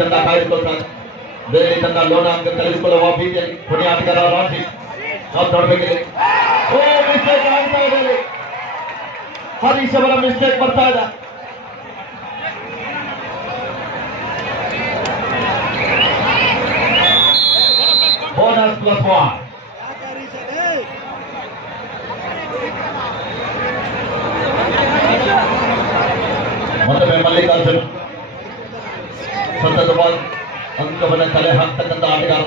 ತಂಡ ಕಾಯ್ದುಕೊಳ್ತಾರೆ ದೆಹಲಿ ತಂಡ ಲೋಣ ಅಂಕ ಕಲಿಸಿಕೊಳ್ಳುವ ಭೀತಿಯಲ್ಲಿ ಕೊನೆಯ ಆಟಗಾರ ರಾಜಿ ನಾವು ನೋಡ್ಬೇಕಿದೆ ಓ ಮಿಸ್ಟೇಕ್ ಆಗ್ತಾ ಇದೆ ಅಲ್ಲಿ. ಹರೀಶ್ ಅವರ ಮಿಸ್ಟೇಕ್ ಬರ್ತಾ ಇದೆ ಬೋನಸ್ ಪ್ಲಸ್ ಒನ್ ಮತ್ತೊಮ್ಮೆ ಮಲ್ಲಿಕಾರ್ಜುನ್ ಸತತವಾಗಿ ಅಂಕವನ್ನು ಕಲೆ ಹಾಕ್ತಕ್ಕಂಥ ಆಟಗಾರ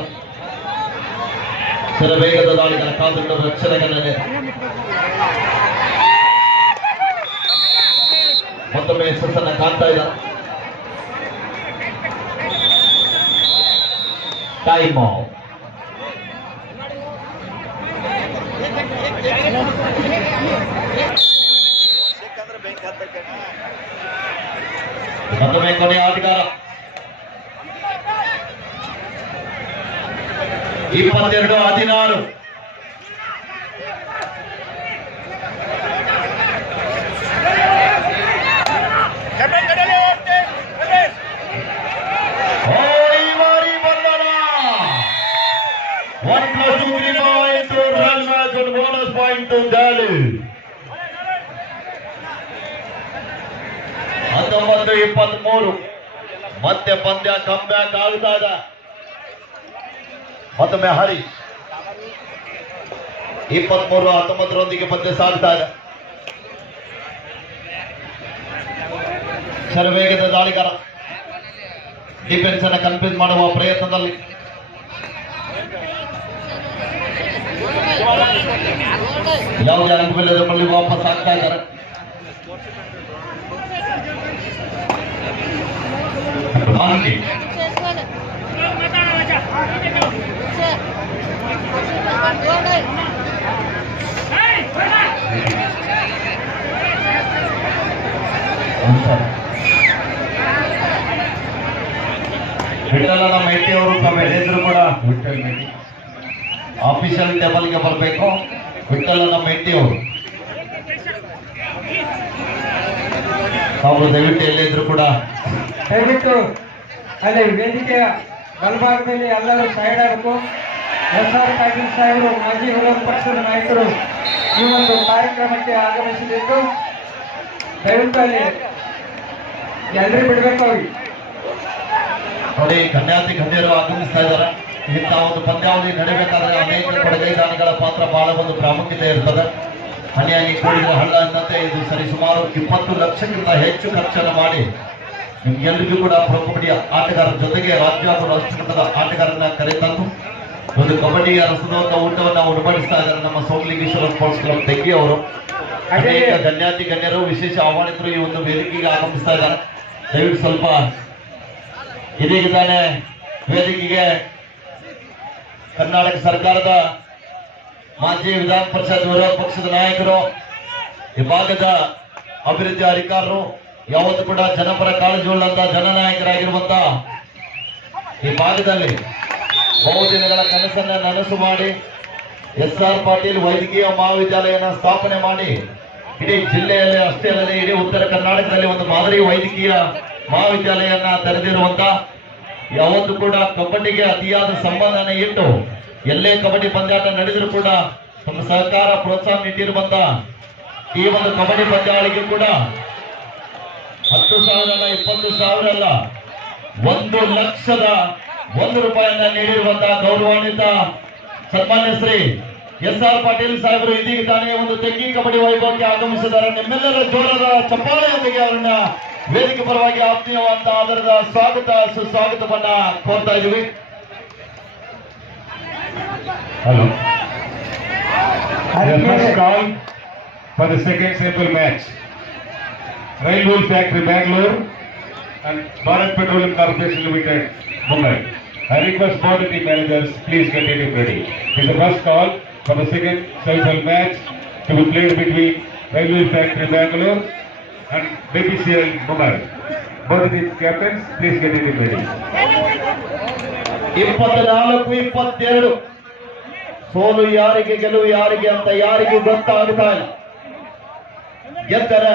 ಶರವೇಗದ ದಾಳಿಗಳ ಕಾದುಕೊಂಡು ರಕ್ಷಣೆಗಳನ್ನೇ ಮತ್ತೊಮ್ಮೆ ಯಶಸ್ಸನ್ನ ಕಾಣ್ತಾ ಇದ್ದಾರೆ ಟೈಮ್ point to Delhi. ಹತ್ತೊಂಬತ್ತು ಇಪ್ಪತ್ಮೂರು ಮತ್ತೆ ಪಂದ್ಯ ಕಮ್ ಬ್ಯಾಕ್ ಆಗ್ತಾ ಇದೆ ಮತ್ತೊಮ್ಮೆ ಹರಿ ಇಪ್ಪತ್ಮೂರು ಹತ್ತೊಂಬತ್ತರೊಂದಿಗೆ ಪಂದ್ಯ ಸಾಗ್ತಾ ಇದೆ ಶರವೇಗದ ದಾಳಿಗಾರ ಡಿಫೆನ್ಸ್ ಅನ್ನ ಕನ್ಫ್ಯೂಸ್ ಮಾಡುವ ಪ್ರಯತ್ನದಲ್ಲಿ ಯಾವುದೇ ಅನುಕೂಲದ ಬಳಿ ವಾಪಸ್ ಆಗ್ತಾ ಇದ್ದಾರೆ ಆಂಟಿ ವಿಠಲನ ಮೇಟಿ ಅವರು ತಮ್ಮ ಹೇಳಿದ್ರು ಕೂಡ. ವಿಠಲ್ ಮೇಟಿ ಆಫೀಷಿಯಲ್ ಟೇಬಲ್ಗೆ ಬರಬೇಕು ವಿಠಲನ ಮೇಟಿ ಅವರು. ತಾವು ದಯವಿಟ್ಟು ಎಲ್ಲಿದ್ರು ಕೂಡ. ದಯವಿಟ್ಟು ಅಲ್ಲೇ ವೇದಿಕೆಯ ಬಲಭಾಗದಲ್ಲಿ ಎಲ್ಲರೂ ಸೈಡ್ ಆಗಬೇಕು. ಎಸ್ ಆರ್ ಪಾಟೀಲ್ ಸಾಹೇಬರು, ಮಾಜಿ ವಿರೋಧ ಪಕ್ಷದ ನಾಯಕರು ಈ ಒಂದು ಕಾರ್ಯಕ್ರಮಕ್ಕೆ ಆಗಮಿಸಬೇಕು. ದಯವಿಟ್ಟು ಅಲ್ಲಿ ಎಲ್ಲರೂ ಬಿಡಬೇಕು ಅವ್ರಿಗೆ. ನೋಡಿ ಕನ್ಯಾತಿ ಗಣ್ಯರು ಆಗಮಿಸ್ತಾ ಇದ್ದಾರೆ. ಇಂಥ ಒಂದು ಪಂದ್ಯಾವಳಿ ನಡೀಬೇಕಾದ್ರೆ ಅನೇಕ ಕೊಡಗೈದಾನಿಗಳ ಪಾತ್ರ ಬಹಳ ಒಂದು ಪ್ರಾಮುಖ್ಯತೆ ಇರ್ತದೆ. ಹನಿಯಾಗಿ ಕೂಡಿದ ಹಳ್ಳ ಎಂದಂತೆ ಇದು ಸರಿಸುಮಾರು ಇಪ್ಪತ್ತು ಲಕ್ಷಕ್ಕಿಂತ ಹೆಚ್ಚು ಖರ್ಚನ್ನು ಮಾಡಿ ನಿಮ್ಗೆಲ್ಲರಿಗೂ ಕೂಡ ಪ್ರೊ ಕಬಡ್ಡಿಯ ಆಟಗಾರರ ಜೊತೆಗೆ ರಾಜ್ಯ ಹಾಗೂ ರಾಷ್ಟ್ರ ಮಟ್ಟದ ಆಟಗಾರರನ್ನ ಕರೆತಂದು ಒಂದು ಕಬಡ್ಡಿಯ ರಸದೋತ್ತ ಊಟವನ್ನು ಉಡ್ಬಡಿಸ್ತಾ ಇದ್ದಾರೆ ನಮ್ಮ ಸೋಮಲಿಂಗೇಶ್ವರ ಸ್ಪೋರ್ಟ್ಸ್ ಕ್ಲಬ್ ತೆಗಿ ಅವರು. ಅನೇಕ ಗಣ್ಯಾತಿ ಗಣ್ಯರು ವಿಶೇಷ ಆಹ್ವಾನಿತರು ಈ ಒಂದು ವೇದಿಕೆಗೆ ಆಗಮಿಸ್ತಾ ಇದ್ದಾರೆ. ದಯವಿಟ್ಟು ಸ್ವಲ್ಪ ಇದೀಗ ತಾನೇ ವೇದಿಕೆಗೆ ಕರ್ನಾಟಕ ಸರ್ಕಾರದ ಮಾಜಿ ವಿಧಾನ ಪರಿಷತ್ ವಿರೋಧ ಪಕ್ಷದ ನಾಯಕರು ಈ ಭಾಗದ ಅಭಿವೃದ್ಧಿ ಅಧಿಕಾರರು ಯಾವತ್ತೂ ಕೂಡ ಜನಪರ ಕಾಳಜಿಯುಳ್ಳಂತ ಜನನಾಯಕರಾಗಿರುವಂತ ಈ ಭಾಗದಲ್ಲಿ ಬಹುದಿನಗಳ ಕನಸನ್ನ ನನಸು ಮಾಡಿ ಎಸ್ ಆರ್ ಪಾಟೀಲ್ ವೈದ್ಯಕೀಯ ಮಹಾವಿದ್ಯಾಲಯನ ಸ್ಥಾಪನೆ ಮಾಡಿ ಇಡೀ ಜಿಲ್ಲೆಯಲ್ಲಿ ಅಷ್ಟೇ ಅಲ್ಲದೆ ಇಡೀ ಉತ್ತರ ಕರ್ನಾಟಕದಲ್ಲಿ ಒಂದು ಮಾದರಿ ವೈದ್ಯಕೀಯ ಮಹಾವಿದ್ಯಾಲಯನ ತೆರೆದಿರುವಂತ ಯಾವತ್ತು ಕೂಡ ಕಬಡ್ಡಿಗೆ ಅತಿಯಾದ ಸಂಬಂಧನ ಇಟ್ಟು ಎಲ್ಲೇ ಕಬಡ್ಡಿ ಪಂದ್ಯಾಟ ನಡೆದರೂ ಕೂಡ ತಮ್ಮ ಸಹಕಾರ, ಪ್ರೋತ್ಸಾಹ ನೀಡಿರುವಂತ ಈ ಒಂದು ಕಬಡ್ಡಿ ಪಂದ್ಯಾಳಿಗೆ ಕೂಡ ಹತ್ತು ಸಾವಿರ ಅಲ್ಲ ಇಪ್ಪತ್ತು ಸಾವಿರ ಅಲ್ಲ. ಒಂದು ಲಕ್ಷದ ಒಂದು ರೂಪಾಯಿಯನ್ನ ನೀಡಿರುವಂತಹ ಗೌರವಾನ್ವಿತ ಸನ್ಮಾನ್ಯ ಶ್ರೀ ಎಸ್ ಆರ್ ಪಾಟೀಲ್ ಸಾಹೇಬರು ಇದೀಗ ತಾನೇ ಒಂದು ತೆಂಗಿನ ಕಬಡ್ಡಿ ವೈಭವಕ್ಕೆ ಆಗಮಿಸಿದ್ದಾರೆ. ನಿಮ್ಮೆಲ್ಲರ ಜೋರದ ಚಪ್ಪಾಳೆಯೊಂದಿಗೆ ಅವರನ್ನ ವೇದಿಕೆ ಪರವಾಗಿ ಆತ್ಮೀಯವಾದ ಆಧಾರದ ಸ್ವಾಗತ ಸುಸ್ವಾಗತವನ್ನ ಕೋರ್ತಾ ಇದೀವಿ hello call for the second sable the second sample match. Railway Factory Bangalore and Bharat Petroleum Corporation Limited, Mumbai. I request both the team managers, please get it ready. It's the first call for the second sample match to be played between Railway Factory Bangalore and BPCL Mumbai. Both the captains, please get it ready. ಇಪ್ಪತ್ನಾಲ್ಕು ಇಪ್ಪತ್ತೆರಡು ಸೋಲು ಯಾರಿಗೆ ಗೆಲುವು ಯಾರಿಗೆ ಅಂತ ಯಾರಿಗೂ ಗೊತ್ತಾಗ್ತಾ ಇಲ್ಲ ಗೆದ್ದರೆ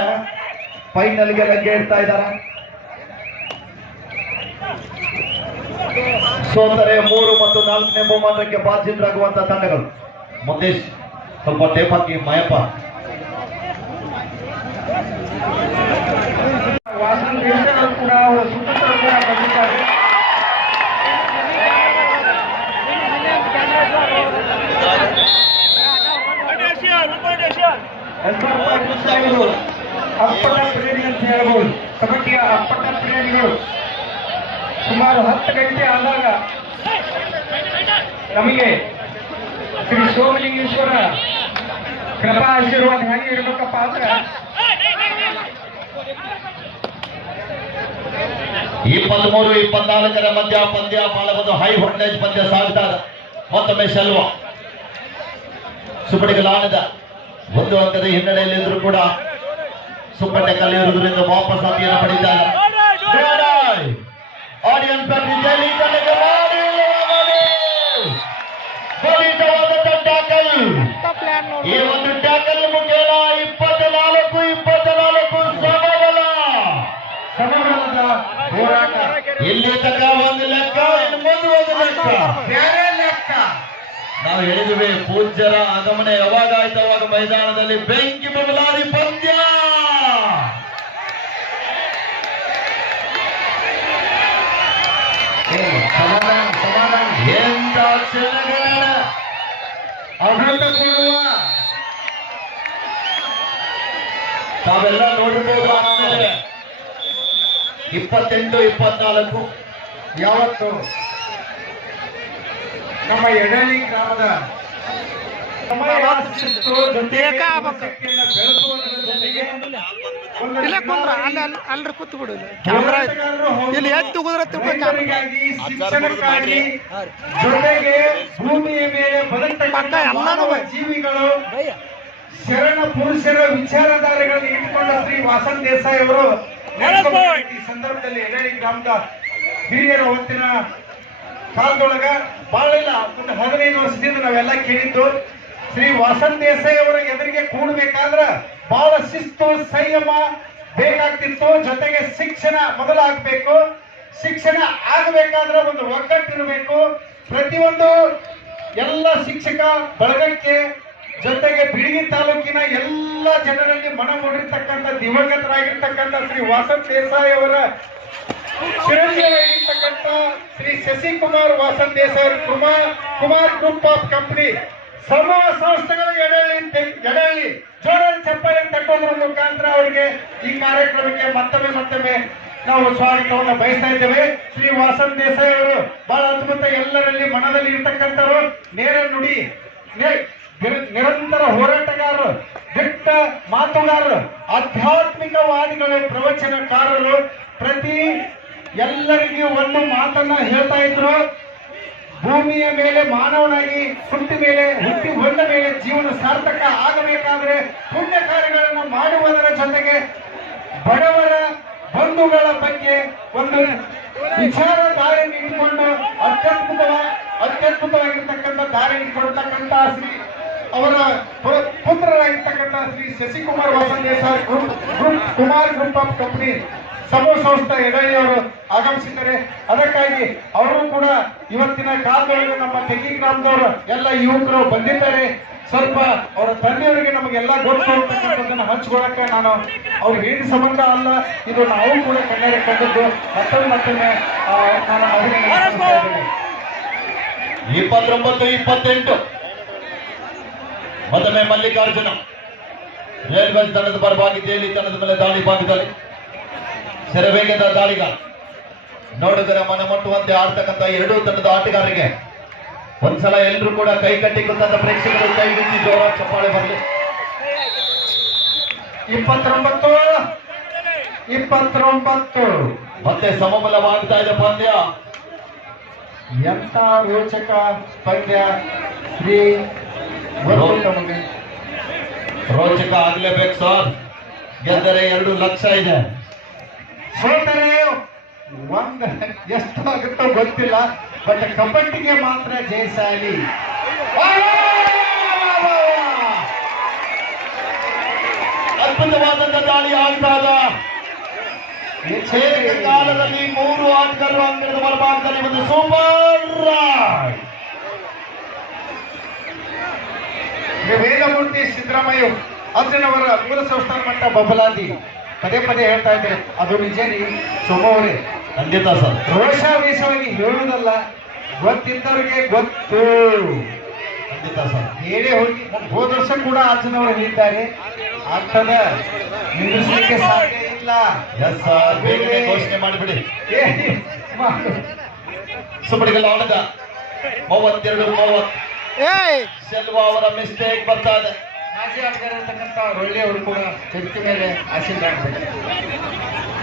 ಫೈನಲ್ಗೆ ಲಗ್ಗೆ ಇಡ್ತಾ ಇದ್ದಾರೆ. ಸೋತರೆ ಮೂರು ಮತ್ತು ನಾಲ್ಕನೇ ಬಹುಮಾನಕ್ಕೆ ಬಾಧಿತರಾಗುವಂತಹ ತಂಡಗಳು. ಮಂದೇಶ್ ಸ್ವಲ್ಪ ಟೇಪ್ ಹಾಕಿ ಮಯಪ್ಪ ಕೂಡ ಅವರು ಸುಪುತ್ರರು ಕೂಡ ಬಂದಿದ್ದಾರೆ ಎಸ್ ಆರ್ ಪಾಟೀಲ್ ಸಾಹೇಬರು ಅಪ್ಪಟ ಪ್ರೇಮಿ ಅಂತ ಹೇಳ್ಬೋದು. ಕಬಡ್ಡಿಯ ಅಪ್ಪಟ ಪ್ರೇಮಿಗಳು. ಸುಮಾರು ಹತ್ತು ಗಂಟೆ ಆದಾಗ ನಮಗೆ ಶ್ರೀ ಸೋಮಲಿಂಗೇಶ್ವರ ಕೃಪಾ ಆಶೀರ್ವಾದ ಹೆಂಗೆ ಇರ್ಬೇಕಪ್ಪ ಅಂದ್ರೆ ಇಪ್ಪತ್ಮೂರು, ಇಪ್ಪತ್ನಾಲ್ಕರ ಮಧ್ಯ ಪಂದ್ಯ ಮಾಡಬಹುದು ಹೈ ವೋಲ್ಟೇಜ್ ಪಂದ್ಯ ಇದೆ ಮತ್ತೊಮ್ಮೆ ಸೆಲ್ವ. ಸುಪಡಿಗಲಾಣದ ಒಂದು ಅಂಕದ ಹಿನ್ನಡೆಯಲ್ಲಿದ್ದರೂ ಕೂಡ ಸುಪ್ಪಟ್ಟೆ ಕಲಿಯುವುದರಿಂದ ವಾಪಸ್ ಅತಿಯನ್ನು ಪಡಿತಾರೆ ಆಡಿಯನ್ಸ್ ಫ್ಯಾಕ್ಟರಿ ತಂಡಕ್ಕೆ ಮಾಡಿ! ಮಾಡಿ. ಬಲಿಷ್ಠವಾದಂಥ ಟ್ಯಾಕಲ್! ಈ ಒಂದು ಟ್ಯಾಕಲ್ ಮುಖೇನ ಇಪ್ಪತ್ನಾಲ್ಕು ಇಪ್ಪತ್ನಾಲ್ಕು ಸಮಬಲ! ಸಮಬಲದ ಹೋರಾಟ. ಇಲ್ಲಿ ತನಕ ಒಂದು ಲೆಕ್ಕ ಮುಂದೆ ಒಂದು ಲೆಕ್ಕ. ಬೇರೆ ಲೆಕ್ಕ. ನಾವು ಹೇಳಿದ್ವಿ ಪೂಜ್ಯರ ಆಗಮನ ಯಾವಾಗ ಆಯ್ತು? ಅವಾಗ ಮೈದಾನದಲ್ಲಿ ಬೆಂಕಿ ಬಬಲಾದಿ ಕೊಡುವ ತಾವೆಲ್ಲ ನೋಡಿರ್ಬೋದು ಆಮೇಲೆ ಇಪ್ಪತ್ತೆಂಟು ಇಪ್ಪತ್ನಾಲ್ಕು ಯಾವತ್ತು? ನಮ್ಮ ಎಡಲಿ ಗ್ರಾಮದ ಸಮಯಾಸಿಸ್ತು ಜೊತೆಗೆ ಸಂಖ್ಯೆಯನ್ನ ಬೆಳೆಸುವುದರ ಜೊತೆಗೆ ಒಂದು ಇಲ್ಲೇ ಕುಂದ್ರ ಅಲ್ಲಿ ಅಲ್ಲಿ ಅಲ್ರಿ ಕೂತ್ ಬಿಡು ಇಲ್ಲಿ. ಕ್ಯಾಮ್ರಾ ಇಲ್ಲಿ ಎದ್ದು ರೈತರಿಗಾಗಿ ಜೊತೆಗೆ ಭೂಮಿಯ ಮೇಲೆ ಪಕ್ಕ ಎಲ್ಲಾನು ಜೀವಿಗಳು ಶರಣ ಪುರುಷರ ವಿಚಾರಧಾರೆಗಳನ್ನು ಇಟ್ಟುಕೊಂಡ ಶ್ರೀ ವಾಸನ್ ದೇಸಾಯಿ ಅವರು ಈ ಸಂದರ್ಭದಲ್ಲಿ ಎಡಳಿ ಗ್ರಾಮದ ಹಿರಿಯರ ಹೊತ್ತಿನ ಕಾಲದೊಳಗ ಬಾಳಿಲ್ಲ ಇಲ್ಲ ಒಂದು ಹದಿನೈದು ವರ್ಷದಿಂದ ನಾವೆಲ್ಲ ಕೇಳಿದ್ದು. ಶ್ರೀ ವಾಸನ್ ದೇಸಾಯಿ ಅವರ ಎದುರಿಗೆ ಕೂಡಬೇಕಾದ್ರ ಬಹಳ ಶಿಸ್ತು, ಸಂಯಮ ಬೇಕಾಗ್ತಿತ್ತು. ಜೊತೆಗೆ ಶಿಕ್ಷಣ ಮೊದಲಾಗಬೇಕು. ಶಿಕ್ಷಣ ಆಗಬೇಕಾದ್ರೆ ಒಂದು ಒಗ್ಗಟ್ಟಿರಬೇಕು ಪ್ರತಿಯೊಂದು ಎಲ್ಲ ಶಿಕ್ಷಕ ಬಳಗಕ್ಕೆ, ಜೊತೆಗೆ ಬಿಳಿಗಿ ತಾಲೂಕಿನ ಎಲ್ಲ ಜನರಲ್ಲಿ ಮನ ಮೂಡಿರ್ತಕ್ಕಂಥ ದಿವಂಗತರಾಗಿರ್ತಕ್ಕಂಥ ಶ್ರೀ ವಾಸನ್ ದೇಸಾಯಿ ಅವರ Shri Shashikumar Vasan Desai Kumar Kumar group of company. ಸಮೂಹ ಸಂಸ್ಥೆಗಳ ಎಡೆಯಲ್ಲಿ ಎಡೆಯಲ್ಲಿ ಜೋರಲ್ಲಿ ಚಪ್ಪಲಿ ತಟ್ಟೋದ್ರ ಮುಖಾಂತರ ಅವರಿಗೆ ಈ ಕಾರ್ಯಕ್ರಮಕ್ಕೆ ಮತ್ತೊಮ್ಮೆ ಮತ್ತೊಮ್ಮೆ ನಾವು ಸ್ವಾಗತವನ್ನು ಬಯಸ್ತಾ ಇದ್ದೇವೆ. ಶ್ರೀ ವಾಸನ್ ದೇಸಾಯಿ ಅವರು ಬಹಳ ಅದ್ಭುತ ಎಲ್ಲರಲ್ಲಿ ಮನದಲ್ಲಿ ಇರ್ತಕ್ಕಂಥವ್ರು. ನೇರ ನುಡಿ ನಿರಂತರ ಹೋರಾಟಗಾರರು, ದಿಟ್ಟ ಮಾತುಗಾರರು, ಆಧ್ಯಾತ್ಮಿಕವಾದಿಗಳು, ಪ್ರವಚನಕಾರರು. ಪ್ರತಿ ಎಲ್ಲರಿಗೂ ಒಂದು ಮಾತನ್ನ ಹೇಳ್ತಾ ಇದ್ರು. ಭೂಮಿಯ ಮೇಲೆ, ಮಾನವನಾಗಿ ಹುಟ್ಟಿ ಮೇಲೆ, ಹುಟ್ಟಿ ಬಂದ ಮೇಲೆ ಜೀವನ ಸಾರ್ಥಕ ಆಗಬೇಕಾದ್ರೆ ಪುಣ್ಯ ಕಾರ್ಯಗಳನ್ನು ಮಾಡುವುದರ ಜೊತೆಗೆ ಬಡವರ ಬಂಧುಗಳ ಬಗ್ಗೆ ಒಂದು ವಿಚಾರ ದಾರಿ ಇಟ್ಕೊಂಡು ಅತ್ಯದ್ಭುತ ಅತ್ಯದ್ಭುತವಾಗಿರ್ತಕ್ಕಂಥ ದಾರಿ ಕೊಡ್ತಕ್ಕಂಥ ಶ್ರೀ ಅವರ ಪುತ್ರರಾಗಿರ್ತಕ್ಕಂಥ Shri Shashikumar group Kumar group of company. ಸಮೂಹ ಸಂಸ್ಥೆ ಎಡಳಿಯವರು ಆಗಮಿಸಿದ್ದಾರೆ. ಅದಕ್ಕಾಗಿ ಅವರು ಕೂಡ ಇವತ್ತಿನ ಕಾಲದೊಳಗೆ ನಮ್ಮ ತೆಂಗಿ ಗ್ರಾಮದವರು ಎಲ್ಲ ಯುವಕರು ಬಂದಿದ್ದಾರೆ. ಸ್ವಲ್ಪ ಅವರ ತಂದೆಯವರಿಗೆ ನಮಗೆಲ್ಲ ಗೊತ್ತು ಅಂತಕ್ಕಂಥದ್ದನ್ನು ಹಂಚ್ಕೊಳಕ್ಕೆ ನಾನು ಅವ್ರಿಗೆ ಏನು ಸಂಬಂಧ ಅಲ್ಲ. ಇದು ನಾವು ಕೂಡ ಕಣ್ಣಾರೆ ಕಂಡದ್ದು. ಮತ್ತೊಮ್ಮೆ ಮತ್ತೊಮ್ಮೆ ನಾನು ಅಭಿನಂದನೆ ಇಪ್ಪತ್ತೊಂಬತ್ತು, ಇಪ್ಪತ್ತೆಂಟು. ಮತ್ತೊಮ್ಮೆ ಮಲ್ಲಿಕಾರ್ಜುನ. ರೈಲ್ವೆ ತನದ ಪರವಾಗಿ ದೇಲಿ ತನದ ಮೇಲೆ ದಾಳಿ ಭಾಗದಲ್ಲಿ ಸೆರವೇಗದ ದಾಳಿಗ. ನೋಡಿದರೆ ಮನ ಮುಟ್ಟುವಂತೆ ಆಡ್ತಕ್ಕಂಥ ಎರಡೂ ತಂಡದ ಆಟಗಾರರಿಗೆ ಒಂದ್ಸಲ ಎಲ್ಲರೂ ಕೂಡ ಕೈ ಕಟ್ಟಿ ಪ್ರೇಕ್ಷಕರು ಕೈ ಬಿಚ್ಚಿ ಜೋರ ಚಪ್ಪಾಳೆ ಬರಲಿ. ಇಪ್ಪತ್ತೊಂಬತ್ತು ಇಪ್ಪತ್ತೊಂಬತ್ತು. ಮತ್ತೆ ಸಮಬಲವಾಗ್ತಾ ಇದೆ ಪಂದ್ಯ. ಎಂತ ರೋಚಕ ಪಂದ್ಯ ಶ್ರೀ ರೋಚಕ ಆಗ್ಲೇಬೇಕು ಸರ್. ಗೆದ್ದರೆ ಎರಡು ಲಕ್ಷ ಇದೆ. ಸೋತರೆ ಒಂದ್ ಎಷ್ಟು ಆಗುತ್ತೋ ಗೊತ್ತಿಲ್ಲ ಬಟ್ ಕಬಡ್ಡಿಗೆ ಮಾತ್ರ ಜಯಶಾಲಿ ಅದ್ಭುತವಾದಂತ ದಾಳಿ ಛೇದಕ ಕಾಲದಲ್ಲಿ ಮೂರು ಆಟಗಾರರು ಅಂಗದ ಬರಬಾರ್ದಲ್ಲಿ ಒಂದು ಸೂಪರ್. ವೇದಮೂರ್ತಿ ಸಿದ್ದರಾಮಯ್ಯ ಅರ್ಜುನವರ ಮೂಲ ಸಂಸ್ಥಾನ ಮಟ್ಟ ಬಬಲಾದಿ. ಪದೇ ಪದೇ ಹೇಳ್ತಾ ಇದ್ದೀರಿ ಅದು ನಿಜ ನೀವು ಸೋಮವರೇ ಖಂಡಿತ ಸರ್. ರೋಷಾವೇಶವಾಗಿ ಹೇಳುವುದಲ್ಲ ಗೊತ್ತಿದ್ದವರಿಗೆ ಗೊತ್ತು. ಖಂಡಿತ ಸರ್. ಏನೇ ಹೋಗಿ ಹೋದ ವರ್ಷ ಕೂಡ ಆಚನವರು ಹೇಳಿದ್ದಾರೆ ಆಗ್ತದ ನಿಲ್ಲಿಸಲಿಕ್ಕೆ ಸಾಧ್ಯ ಇಲ್ಲ. ಎಸ್ ಸರ್ ಬೇಗನೆ ಘೋಷಣೆ ಮಾಡಿಬಿಡಿ. ಏ, ಹೊಡೆದ ಮೂವತ್ತೆರಡು ಮೂವತ್ತು. ಏಯ್! ಸೆಲ್ವಾ ಅವರ ಮಿಸ್ಟೇಕ್ ಬರ್ತಾ ಇದೆ. ಮಾಜಿ ಇರ್ತಕ್ಕಂಥ ಅವರು ಕೂಡ ಚರ್ಚೆ ಮೇಲೆ ಆಶೀರ್ವಾದ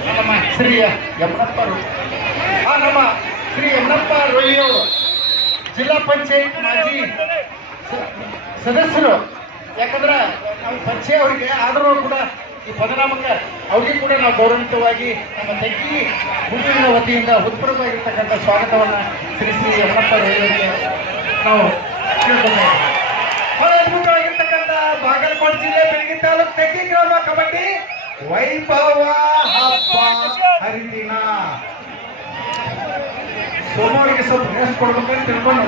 ನಮ್ಮ ಶ್ರೀ ಯಮನಪ್ಪ ಆ, ನಮ್ಮ ಶ್ರೀ ಯಮನಪ್ಪ ರೊಳ್ಳಿಯವರು ಜಿಲ್ಲಾ ಪಂಚಾಯತ್ ಮಾಜಿ ಸದಸ್ಯರು. ಯಾಕಂದ್ರೆ ನಮ್ಮ ಪಂಚಾಯ ಅವರಿಗೆ ಆದರೂ ಕೂಡ ಈ ಪದನಾಮಕ ಅವ್ರಿಗೆ ಕೂಡ ನಾವು ಗೌರವಿತವಾಗಿ ನಮ್ಮ ತಂಗಿ ಹುಡುಗಿನ ವತಿಯಿಂದ ಹೃತ್ಪೂರ್ವವಾಗಿರ್ತಕ್ಕಂಥ ಸ್ವಾಗತವನ್ನು ಶ್ರೀ ಶ್ರೀ ಯಮನಪ್ಪ ರೊಳ್ಳಿಯವರಿಗೆ ನಾವು ಅದ್ಭುತವಾಗಿರ್ತಕ್ಕಂಥ ಬಾಗಲಕೋಟೆ ಜಿಲ್ಲೆ ಬೆಳಗ್ಗೆ ತಾಲೂಕು ತೆಕ್ಕಿ ಗ್ರಾಮ ಕಬಡ್ಡಿ. ವೈಭವ ಹಬ್ಬ ಹರಿದಿನ. ಸೋಮವಾರಿಗೆ ಸ್ವಲ್ಪ ರೆಸ್ಟ್ ಕೊಡ್ಬೇಕಂತ ತಿಳ್ಕೊಂಡು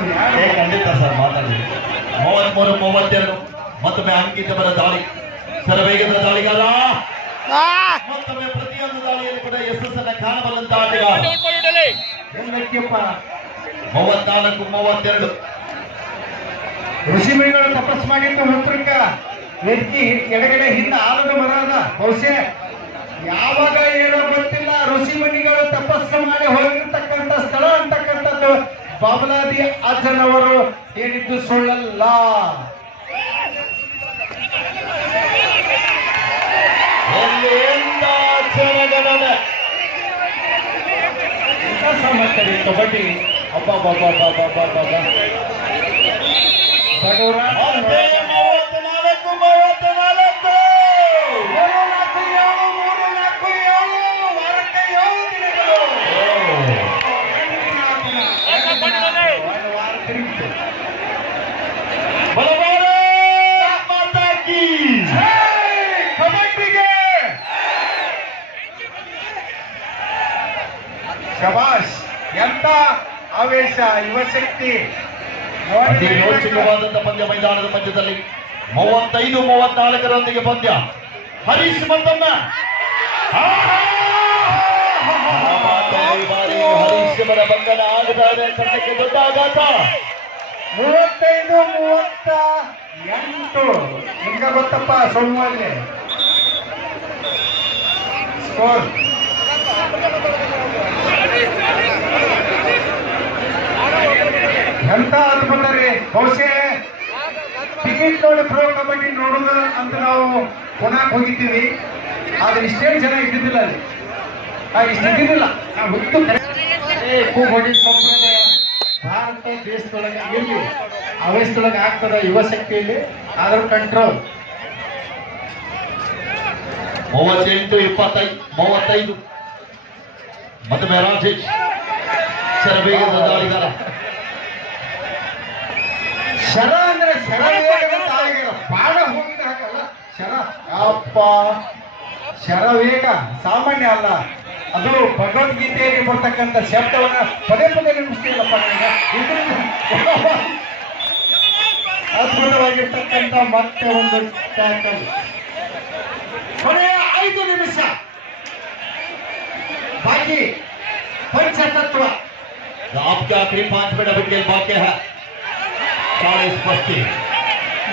ಖಂಡಿತ ಸರ್ ಮಾತಾಡಿ. ಮೂವತ್ಮೂರು ಮೂವತ್ತೆರಡು. ಮತ್ತೊಮ್ಮೆ ಅಂಕಿತವರ ದಾಳಿ. ಸರ್ ವೇಗದ ದಾಳಿಗಾರ? ಮತ್ತೊಮ್ಮೆ ಪ್ರತಿಯೊಂದು ದಾಳಿಯಲ್ಲಿ ಕೂಡ ಯಶಸ್ಸನ್ನ ಕಾಣಬಲ್ಲಂತ ಆಟಗಾರ ಮೂವತ್ತ್ ಮೂವತ್ನಾಲ್ಕು ಮೂವತ್ತೆರಡು. ಋಷಿಮುನಿಗಳು ತಪಸ್ ಮಾಡಿದ್ದು ಹುತ್ತುರ್ಕ ನೆಟ್ಟಿ ಎಡಗಡೆ ಹಿಂದೆ ಆಲದ ಮರ ಅದ. ಬಹುಶಃ ಯಾವಾಗ ಏನೋ ಗೊತ್ತಿಲ್ಲ ಋಷಿಮುನಿಗಳು ತಪಸ್ಸು ಮಾಡಿ ಹೋಗಿರ್ತಕ್ಕಂಥ ಸ್ಥಳ ಅಂತಕ್ಕಂಥದ್ದು ಬಾಬಲಾದಿ ಅಜ್ಜನವರು ಏನಿದ್ದು ಸುಳ್ಳಲ್ಲ. ಕಬಡ್ಡಿ ಅಬ್ಬಾ ಬಾಬಾ ಬಾಬಾ ಬಾಬಾ ಶಬಾಷ್ ಎಂತ ಆವೇಶ ಯುವಶಕ್ತಿ ಅತಿ ರೋಚಕವಾದಂತಹ ಪಂದ್ಯ ಮೈದಾನದ ಮಧ್ಯದಲ್ಲಿ ಮೂವತ್ತೈದು ಮೂವತ್ನಾಲ್ಕರೊಂದಿಗೆ ಪಂದ್ಯ ಹರೀಶ್ ಮತ್ತಮ್ಮ ಆಹಾ! ಹರೀಶ್ ಅವರ ಬಂಧನ ಆಗದ ಇದೆ ತಂಡಕ್ಕೆ ದೊಡ್ಡ ಆಘಾತ ಮೂವತ್ತೈದು ಮೂವತ್ತ ಎಂಟು ಸ್ಕೋರ್ ಎಂತ ಅದ್ಭುತ ರೀ ಬಹುಶಃ ಟಿಕೆಟ್ ನೋಡಿ ಪ್ರೋ ಕಬಡ್ಡಿ ನೋಡುದು ಅಂತ ನಾವು ಪುನಃ ಹೋಗಿದ್ದೀವಿ. ಆದ್ರೆ ಇಷ್ಟೇನು ಜನ ಇದ್ದಿದ್ದಿಲ್ಲ ಅಲ್ಲಿ. ಆ, ಇಷ್ಟು ಇದ್ದಿದ್ದಿಲ್ಲ ನಾವು ಹುಟ್ಟು ಸಂಪ್ರದಾಯ. ಭಾರತ ದೇಶದೊಳಗೆ ಎಲ್ಲಿ ಆ ವಯಸ್ಸದೊಳಗೆ ಆಗ್ತದ ಯುವ ಶಕ್ತಿಯಲ್ಲಿ? ಆದ್ರೂ ಕಂಟ್ರೋಲ್ ಮೂವತ್ತೆಂಟು ಇಪ್ಪತ್ತೈದು ಮೂವತ್ತೈದು. ಮತ್ತೊಮ್ಮೆ ರಾಜೇಶ್ ಬೇಗ ದಾಳಿಗಾರ ಶರ ಅಂದ್ರೆ ಶರ ವೇಗದ ತಾಯಿಗೆ ಬಾಣ ಹೋಗಿದ ಹಾಕಲ್ಲ ಶರ ಅಪ್ಪ ಶರ ವೇಗ ಸಾಮಾನ್ಯ ಅಲ್ಲ ಅದು ಭಗವದ್ಗೀತೆಯಲ್ಲಿ ಬರ್ತಕ್ಕಂಥ ಶಬ್ದವನ್ನ ಪದೇ ಪದೇ ನೆನಪಿಸ್ತೀರಪ್ಪ ನನಗೆ ಇದ್ರಿಂದ ಅದ್ಭುತವಾಗಿರ್ತಕ್ಕಂಥ ಮತ್ತೆ ಒಂದು ಟ್ಯಾಕಲ್ ಕೊನೆಯ ಐದು ನಿಮಿಷ ಬಾಕಿ ಪಂಚತತ್ವ आपके आखिरी पांच मिनट अभी खेल बाकी है चालीस पस्ती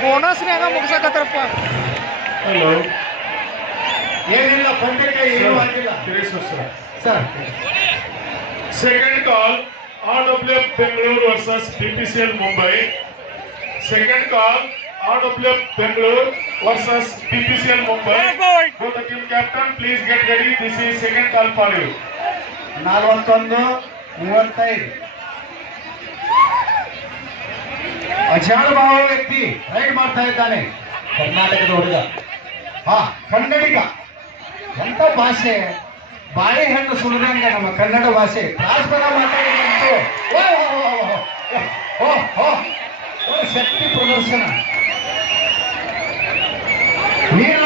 ಬೋನಸ್ನ್ಯಾಗ ಮುಗ್ಸಕತ್ತಾರಪ್ಪ Hello. ಏನಿಲ್ಲ ಪಂದ್ಯಕ್ಕೆ ಏನೂ ಆಗಿಲ್ಲ sir Second call, RWF Bangalore versus BPCL Mumbai. Second call, RWF Bangalore versus BPCL Mumbai. For the team captain, please get ready. This is second call for you. ನಲವತ್ತೊಂದು ಮೂವತ್ತೈದು ಅಜಾನುಭಾವ ವ್ಯಕ್ತಿ ರೈಡ್ ಮಾಡ್ತಾ ಇದ್ದಾನೆ? ಕರ್ನಾಟಕದ ಹುಡುಗ. ಹಾ ಕನ್ನಡಿಗ. ಎಂತ ಭಾಷೆ? ಬಾಳೆಹಣ್ಣು ಸುರಿದಂಗೆ ನಮ್ಮ ಕನ್ನಡ ಭಾಷೆ. ಪ್ರಾಸ್ಪರ ಮಾತಾಡಿದಂತೂ ಶಕ್ತಿ ಪ್ರದರ್ಶನ. ವೀರ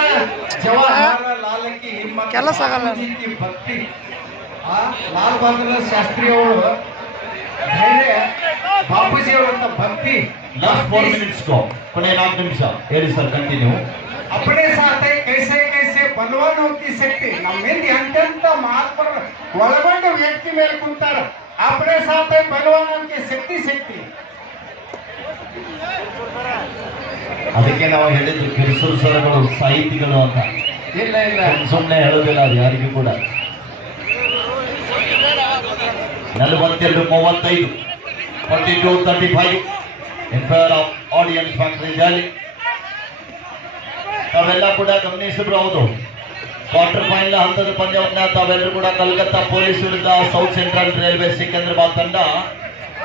ಜವಾಹರ ಲಾಲಕಿ ಮತ್ತು ಕೆಲಸ ಭಕ್ತಿ. ಆ ಲಾಲ್ ಬಹದ್ದೂರ್ ಶಾಸ್ತ್ರಿ ಅವರು ಧೈರ್ಯ ಬಾಪೂಜಿ ಅವರಂತ ಭಕ್ತಿ ಲಾಸ್ಟ್ ಫೋರ್ ಮಿನಿಟ್ಸ್ ಗೋ ಕೊನೆ ನಾಲ್ಕು ನಿಮಿಷ ಹೇಳಿ ಸರ್ ಕಂಟಿನ್ಯೂ अपने साथ है कैसे कैसे ಬಲವಾನ್ ಹೋಗಿ ಶಕ್ತಿ ನಮ್ಮಿಂದ ಎಂತೆಂತ ಮಹಾತ್ಮರ ಒಳಗೊಂಡ ವ್ಯಕ್ತಿ ಮೇಲೆ ಕುಂತಾರ ಅಪನೆ ಸಾಥ ಬಲವಾನ್ ಹೋಗಿ ಶಕ್ತಿ ಶಕ್ತಿ ಅದಕ್ಕೆ ನಾವು ಹೇಳಿದ್ದು ಕಿರುಸುರು ಸ್ವರಗಳು ಸಾಹಿತಿಗಳು ಅಂತ ಇಲ್ಲ ಇಲ್ಲ ಸುಮ್ಮನೆ ಹೇಳೋದಿಲ್ಲ ಅದು ಯಾರಿಗೂ ಕೂಡ ನಲವತ್ತೆರಡು, ಮೂವತ್ತೈದು twenty two thirty five in favour of audience factory ಜಾಲಿ ತಾವೆಲ್ಲ ಕೂಡ ಗಮನಿಸಿದ್ರು ಹೌದು. ಕ್ವಾರ್ಟರ್ ಫೈನಲ್ ಹಂತದ ಪಂದ್ಯವನ್ನ ತಾವೆಲ್ಲರೂ ಕೂಡ ಕಲ್ಕತ್ತಾ ಪೊಲೀಸ್ ವಿರುದ್ಧ ಸೌತ್ ಸೆಂಟ್ರಲ್ ರೈಲ್ವೆ ಸಿಕಂದ್ರಾಬಾದ್ ತಂಡ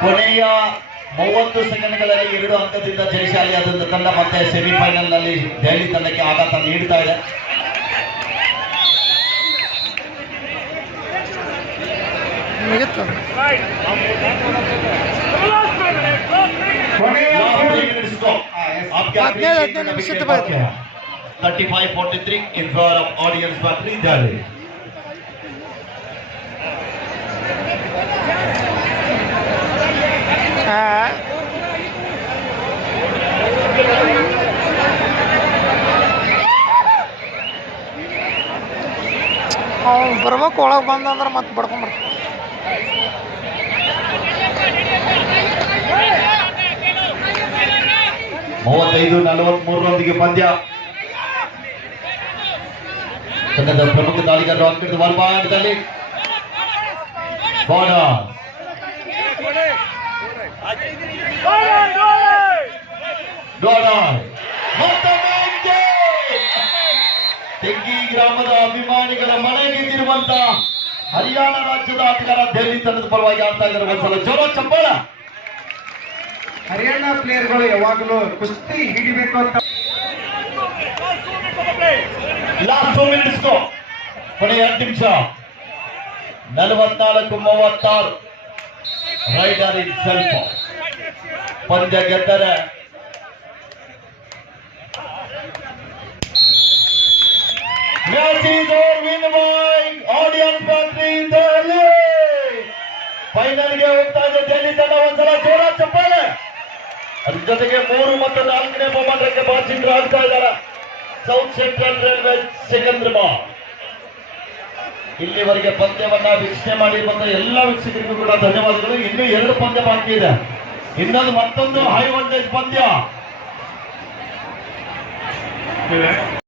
ಕೊನೆಯ ಮೂವತ್ತು ಸೆಕೆಂಡ್ಗಳಲ್ಲಿ ಎರಡು ಅಂಕದಿಂದ ಜಯಶಾಲಿ ಆದಂತ ತಂಡ ಮತ್ತೆ ಸೆಮಿಫೈನಲ್ನಲ್ಲಿ ದೆಹಲಿ ತಂಡಕ್ಕೆ ಆಘಾತ ನೀಡ್ತಾ ಇದೆ. మిగతా ಹದಿನೈದು ಹದಿನೈದು ನಿಮಿಷ ಆಯ್ತು thirty five forty three in favour of audience battery ಇದ್ದಾರೆ ಅವ್ನು ಬರ್ಬೇಕು ಒಳಗೆ ಬಂದಂದ್ರೆ ಮತ್ತೆ ಬಡ್ಕೊಂಬರ್ತಾನೆ ಮೂವತ್ತೈದು, ನಲವತ್ಮೂರರೊಂದಿಗೆ ಪಂದ್ಯ. ತಂಡದ ಪ್ರಮುಖ ದಾಳಿಗಾರರು ಅಂಕಣದ ಮತ್ತೊಮ್ಮೆ ಅಂಕೆ! ತೆಗ್ಗಿ ಗ್ರಾಮದ ಅಭಿಮಾನಿಗಳ ಮನೆಗೆದ್ದಿರುವಂತ ಹರಿಯಾಣ ರಾಜ್ಯದ ಆಟಗಾರ ದೆಹಲಿ ತಂಡದ ಪರವಾಗಿ ಆಡ್ತಾ ಇದ್ದಾರೆ ಒಂದ್ಸಲ. ಜೋರ ಚಪ್ಪಾಳ. ಹರಿಯಾಣ ಪ್ಲೇಯರ್ಗಳು ಯಾವಾಗಲೂ ಕುಸ್ತಿ ಹಿಡಿಬೇಕು ಅಂತ ಲಾಸ್ಟ್ ಟೂ ಮಿನಿಟ್ಸ್ ಕೊನೆಯ ಎರಡು ನಿಮಿಷ. ನಲವತ್ನಾಲ್ಕು, ಮೂವತ್ತಾರು. Raider in self. ಪಂದ್ಯ ಗೆದ್ದರೆ match is win by audience Delhi ಫೈನಲ್ಗೆ ಹೋಗ್ತಾ ಇದೆ. ಡೆಲ್ಲಿ ತಂಡ ಒಂದ್ಸಲ ಜೋರ ಚಪ್ಪಾಳೆ. ಅದ್ರ ಜೊತೆಗೆ ಮೂರು ಮತ್ತು ನಾಲ್ಕನೇ ಬಹುಮಾನಕ್ಕೆ ಬಾಚಿಂದ್ರ ಆಗ್ತಾ ಇದ್ದಾರೆ. ಸೌತ್ ಸೆಂಟ್ರಲ್ ರೈಲ್ವೆ ಮಾ ಇಲ್ಲಿವರೆಗೆ ಪಂದ್ಯವನ್ನ ವೀಕ್ಷಣೆ ಮಾಡಿರುವಂತಹ ಎಲ್ಲ ವೀಕ್ಷಕರಿಗೂ ಕೂಡ ಧನ್ಯವಾದಗಳು. ಇನ್ನೂ ಎರಡು ಪಂದ್ಯ ಬಾಕಿ ಇದೆ. ಇನ್ನೊಂದು ಮತ್ತೊಂದು ಹೈ ವೋಲ್ಟೇಜ್ ಪಂದ್ಯ.